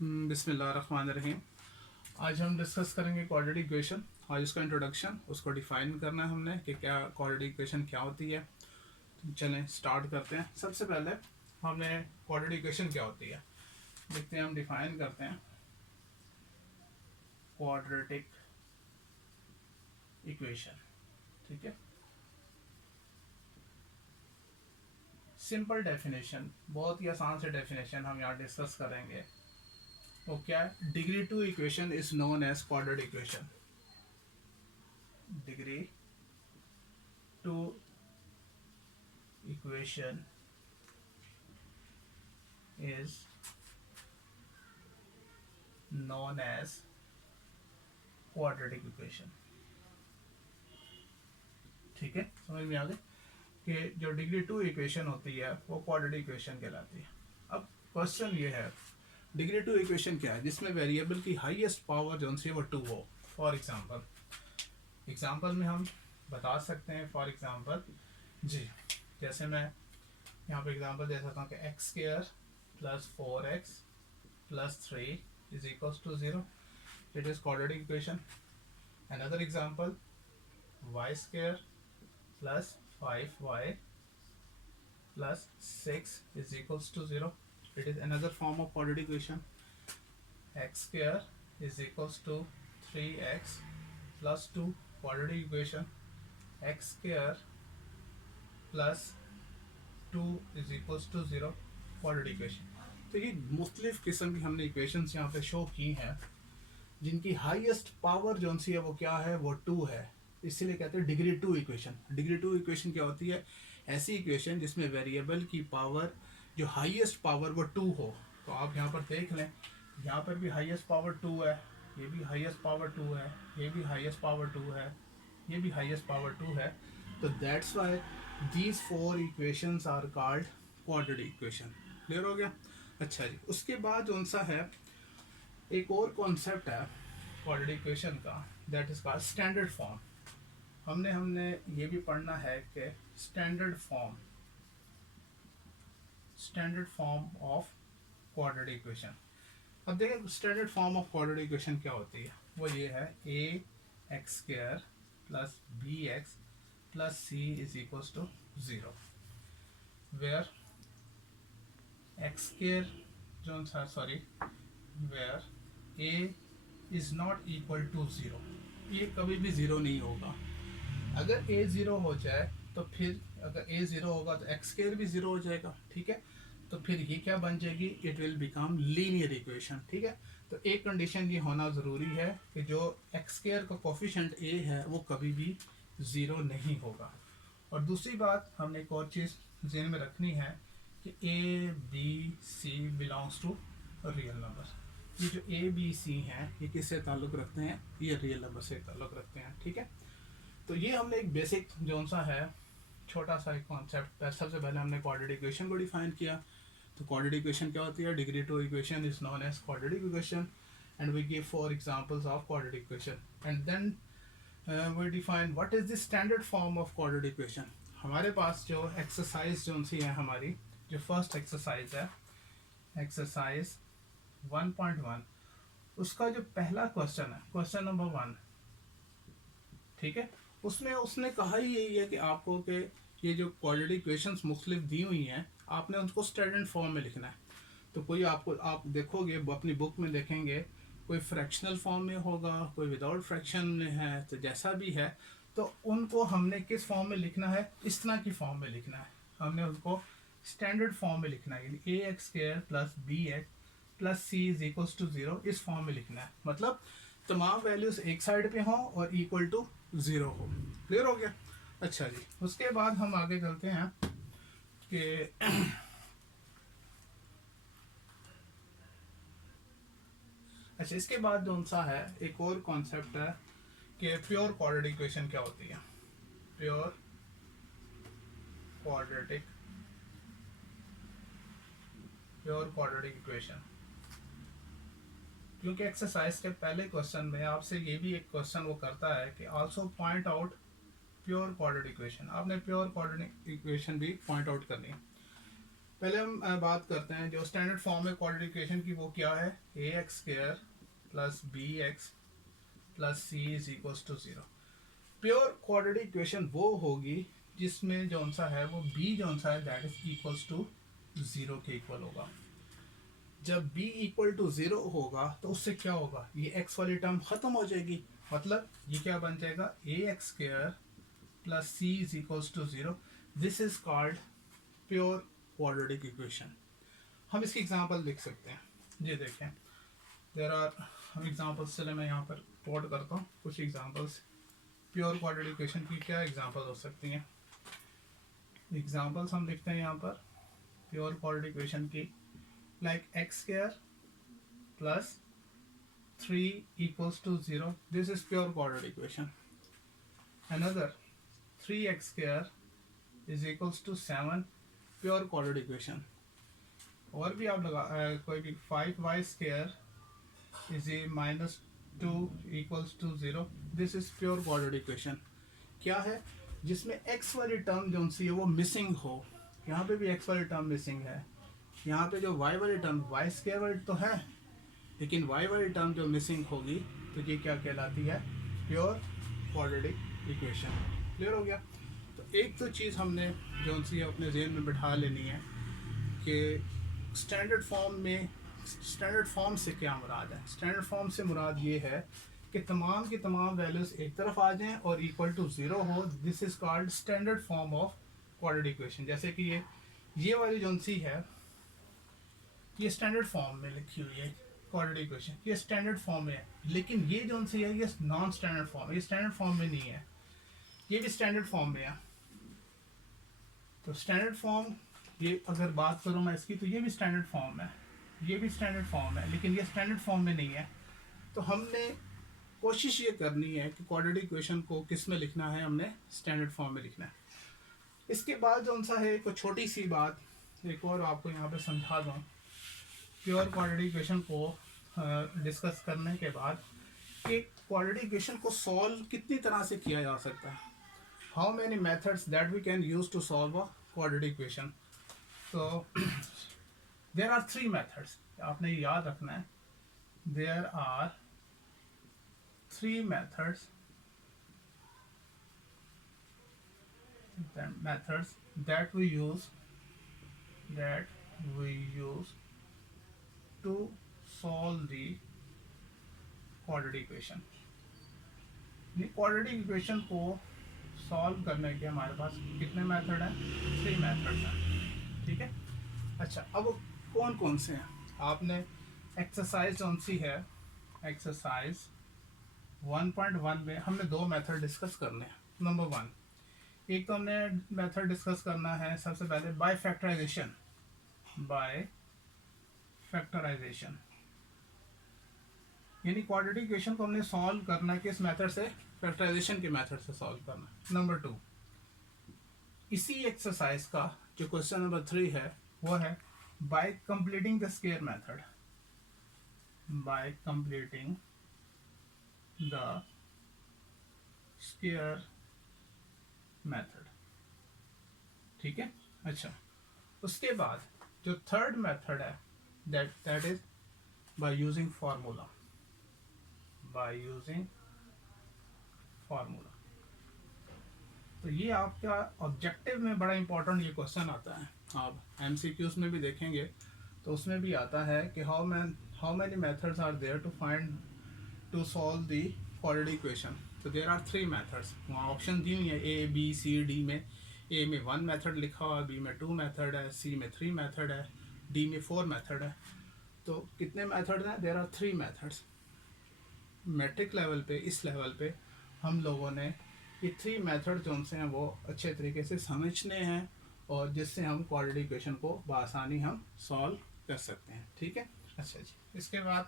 बिस्मिल्लाहिर्रहमानिर्रहीम। आज हम डिस्कस करेंगे क्वाड्रेटिक इक्वेशन। आज उसका इंट्रोडक्शन, उसको डिफाइन करना है हमने कि क्या क्वाड्रेटिक इक्वेशन क्या होती है। तो चलें स्टार्ट करते हैं। सबसे पहले हमने क्वाड्रेटिक इक्वेशन क्या होती है देखते हैं। हम डिफाइन करते हैं क्वाड्रेटिक इक्वेशन। ठीक है, सिंपल डेफिनेशन, बहुत ही आसान से डेफिनेशन हम यहाँ डिस्कस करेंगे। तो क्या है, degree two equation is known as quadratic equation. Degree two equation is known as quadratic equation। ठीक है, समझ में आ गए कि जो डिग्री टू इक्वेशन होती है वो क्वाड्रेटिक इक्वेशन कहलाती है। अब क्वेश्चन ये है, डिग्री टू इक्वेशन क्या है जिसमें वेरिएबल की हाईएस्ट पावर जो सी वो टू हो। फॉर एग्जांपल में हम बता सकते हैं, फॉर एग्जांपल जी, जैसे मैं यहाँ पे एग्जांपल दे सकता हूँ कि x square plus 4x plus 3 is equals to 0। It is quadratic equation. Another example, y square plus 5y plus 6 is equals to 0। It is another form of quadratic equation. x square is equals to 3x plus 2, quadratic equation. x square plus 2 is equals to 0, quadratic equation. तो ये मुख्तलिफ किस्म की हमने equations यहाँ पे show की हैं जिनकी हाईएस्ट पावर जो सी है वो क्या है, वो 2 है। इसीलिए कहते हैं degree two equation. Degree two equation क्या होती है, ऐसी इक्वेशन जिसमें वेरिएबल की पावर जो हाईएस्ट पावर वो 2 हो। तो आप यहाँ पर देख लें, यहाँ पर भी हाईएस्ट पावर 2 है, ये भी हाईएस्ट पावर 2 है, ये भी हाईएस्ट पावर 2 है, ये भी हाईएस्ट पावर 2 है। तो that's why these four equations are called quadratic equation. Clear हो गया। अच्छा जी, उसके बाद कौन सा है, एक और कॉन्सेप्ट है क्वाड्रेटिक इक्वेशन का, that is called standard form. हमने ये भी पढ़ना है कि standard form of quadratic equation. अब देखें standard form of quadratic equation क्या होती है। वो ये है A X square plus B X plus C is equals to 0, where X square जो sorry where A is not equal to 0। ये कभी भी 0 नहीं होगा। अगर ए 0 हो जाए तो फिर, अगर ए 0 होगा तो एक्स स्क्वायर भी 0 हो जाएगा। ठीक है, तो फिर ये क्या बन जाएगी, it will become linear equation. ठीक है, तो एक कंडीशन ये होना ज़रूरी है कि जो एक्स स्क्वायर का कोफिशिएंट ए है वो कभी भी 0 नहीं होगा। और दूसरी बात हमने एक और चीज़ ज़हन में रखनी है कि A B C belongs to real number. ये जो ए बी सी हैं ये किससे ताल्लुक़ रखते हैं, ये रियल नंबर से ताल्लुक़ रखते हैं। ठीक है, तो ये हमने एक बेसिक जो सा है छोटा सा एक कॉन्सेप्ट, सबसे पहले हमने क्वाड्रेटिक इक्वेशन को डिफाइन किया। तो क्वाड्रेटिक इक्वेशन क्या होती है, degree two equation is known as quadratic equation and we give 4 examples of quadratic equation and then we define what is the standard form of quadratic equation. हमारे पास जो exercise जो सी है हमारी, जो फर्स्ट एक्सरसाइज है एक्सरसाइज 1.1, उसका जो पहला क्वेश्चन है, क्वेश्चन नंबर 1, ठीक है, उसमें उसने कहा ही यही है कि आपको कि ये जो क्वाड्रेटिक इक्वेशंस मुख्तलिफ दी हुई हैं आपने उनको स्टैंडर्ड फॉर्म में लिखना है। तो कोई आपको, आप देखोगे अपनी बुक में देखेंगे, कोई फ्रैक्शनल फॉर्म में होगा, कोई विदाउट फ्रैक्शन में है, तो जैसा भी है तो उनको हमने किस फॉर्म में लिखना है, इस तरह की फॉर्म में लिखना है। हमने उनको स्टैंडर्ड फॉर्म में लिखना है, यानी A X square plus B X plus C is equals to 0, इस फॉर्म में लिखना है। मतलब तमाम वैल्यूज एक साइड पे हों और इक्वल टू 0 हो। क्लियर हो गया। अच्छा जी, उसके बाद हम आगे चलते हैं कि अच्छा, इसके बाद जो सा है एक और कॉन्सेप्ट है कि प्योर क्वाड्रेटिक इक्वेशन क्या होती है। प्योर क्वाड्रेटिक इक्वेशन, क्योंकि एक्सरसाइज के पहले क्वेश्चन में आपसे ये भी एक क्वेश्चन वो करता है कि also point out pure quadratic equation. आपने प्योर क्वाड्रेटिक इक्वेशन भी पॉइंट आउट करनी है। पहले हम बात करते हैं जो स्टैंडर्ड फॉर्म है क्वाड्रेटिक इक्वेशन की, वो क्या है, A X square plus B X plus C is equals to zero. Pure quadratic equation वो होगी जिसमें जौन सा है वो बी जौन सा है that is equals to zero के इक्वल होगा। जब b इक्वल टू जीरो होगा तो उससे क्या होगा, ये x वाली टर्म खत्म हो जाएगी, मतलब ये क्या बन जाएगा, A X square plus C is equals to zero. This is called pure quadratic equation. हम इसकी एग्जांपल लिख सकते हैं, ये देखें देयर आर, हम एग्जांपल्स, चले मैं यहाँ पर कोड करता हूँ कुछ एग्जांपल्स। प्योर क्वाड्रेटिक इक्वेशन की क्या एग्जांपल हो सकती हैं, एग्जांपल्स हम लिखते हैं यहाँ पर प्योर क्वाड्रेटिक इक्वेशन की, like x square plus 3 equals to 0. This is pure quadratic equation. Another 3x square is equals to 7, pure quadratic equation. और भी आप लगा कोई भी 5y square is a minus 2 equals to 0. This is pure quadratic equation. क्या है, जिसमें x वाली टर्म जो सी है वो मिसिंग हो, यहाँ पे भी x वाली टर्म मिसिंग है, यहाँ पे जो y वाली टर्म, y स्क्वायर वाली तो है लेकिन y वाली टर्म जो मिसिंग होगी तो ये क्या कहलाती है, प्योर क्वाड्रेटिक इक्वेशन। क्लियर हो गया। तो एक तो चीज़ हमने जो सी अपने जहन में बिठा लेनी है कि स्टैंडर्ड फॉर्म में, स्टैंडर्ड फॉर्म से क्या मुराद है। स्टैंडर्ड फॉर्म से मुराद ये है कि तमाम की तमाम वैल्यूज़ एक तरफ आ जाएं और इक्वल टू ज़ीरो हो। This is called standard form of quadratic equation. जैसे कि ये वाली जो सी है ये स्टैंडर्ड फॉर्म में लिखी हुई है क्वाड्रेटिक इक्वेशन, ये स्टैंडर्ड फॉर्म में है, लेकिन ये जो सी है ये नॉन स्टैंडर्ड फॉर्म है, ये स्टैंडर्ड फॉर्म में नहीं है, ये भी स्टैंडर्ड फॉर्म में है। तो स्टैंडर्ड फॉर्म, ये अगर बात करूँ मैं इसकी, तो ये भी स्टैंडर्ड फॉर्म है, ये भी स्टैंडर्ड फॉर्म है, लेकिन ये स्टैंडर्ड फॉर्म में नहीं है। तो हमने कोशिश ये करनी है कि क्वाड्रेटिक इक्वेशन को किस में लिखना है, हमने स्टैंडर्ड फॉर्म में लिखना है। इसके बाद जो सा है एक छोटी सी बात एक और आपको यहाँ पे समझा दूँ। प्योर क्वाड्रेटिक इक्वेशन को डिस्कस करने के बाद कि क्वाड्रेटिक इक्वेशन को सॉल्व कितनी तरह से किया जा सकता है, how many methods that we can use to solve a quadratic equation. तो देयर आर 3 मेथड्स, आपने याद रखना है, there are 3 methods that we use to solve the quadratic equation। ये क्वाड्रेटिक इक्वेशन को सॉल्व करने के हमारे पास कितने मेथड हैं, 3 मेथड्स हैं। ठीक है, अच्छा अब कौन कौन से हैं, आपने एक्सरसाइज कौन सी है, एक्सरसाइज 1.1 में हमने 2 मेथड डिस्कस करने हैं। नंबर 1, एक तो हमने मेथड डिस्कस करना है सबसे पहले बाय फैक्टराइजेशन, यानी क्वाड्रेटिक इक्वेशन को हमने सॉल्व करना है किस मेथड से, फैक्टराइजेशन के मेथड से सॉल्व करना। नंबर 2, इसी एक्सरसाइज का जो क्वेश्चन नंबर 3 है वो है bye completing the square method, bye completing the square method. ठीक है, अच्छा उसके बाद जो थर्ड मेथड है that is by using formula, तो ये आपका ऑब्जेक्टिव में बड़ा इंपॉर्टेंट ये क्वेश्चन आता है। आप एमसीक्यूज में भी देखेंगे तो उसमें भी आता है कि how many methods are there to solve the quadratic equation. तो देयर आर 3 मेथड्स, वहाँ ऑप्शन दी हुई है ए बी सी डी में। ए में 1 मेथड लिखा हुआ है, बी में 2 मेथड है, सी में 3 मेथड है, डी में 4 मेथड है। तो कितने मेथड हैं, there are 3 methods. Matric level पे, इस लेवल पे हम लोगों ने ये 3 मेथड जो से हैं वो अच्छे तरीके से समझने हैं और जिससे हम क्वाड्रेटिक इक्वेशन को बआसानी हम सॉल्व कर सकते हैं। ठीक है, अच्छा जी, इसके बाद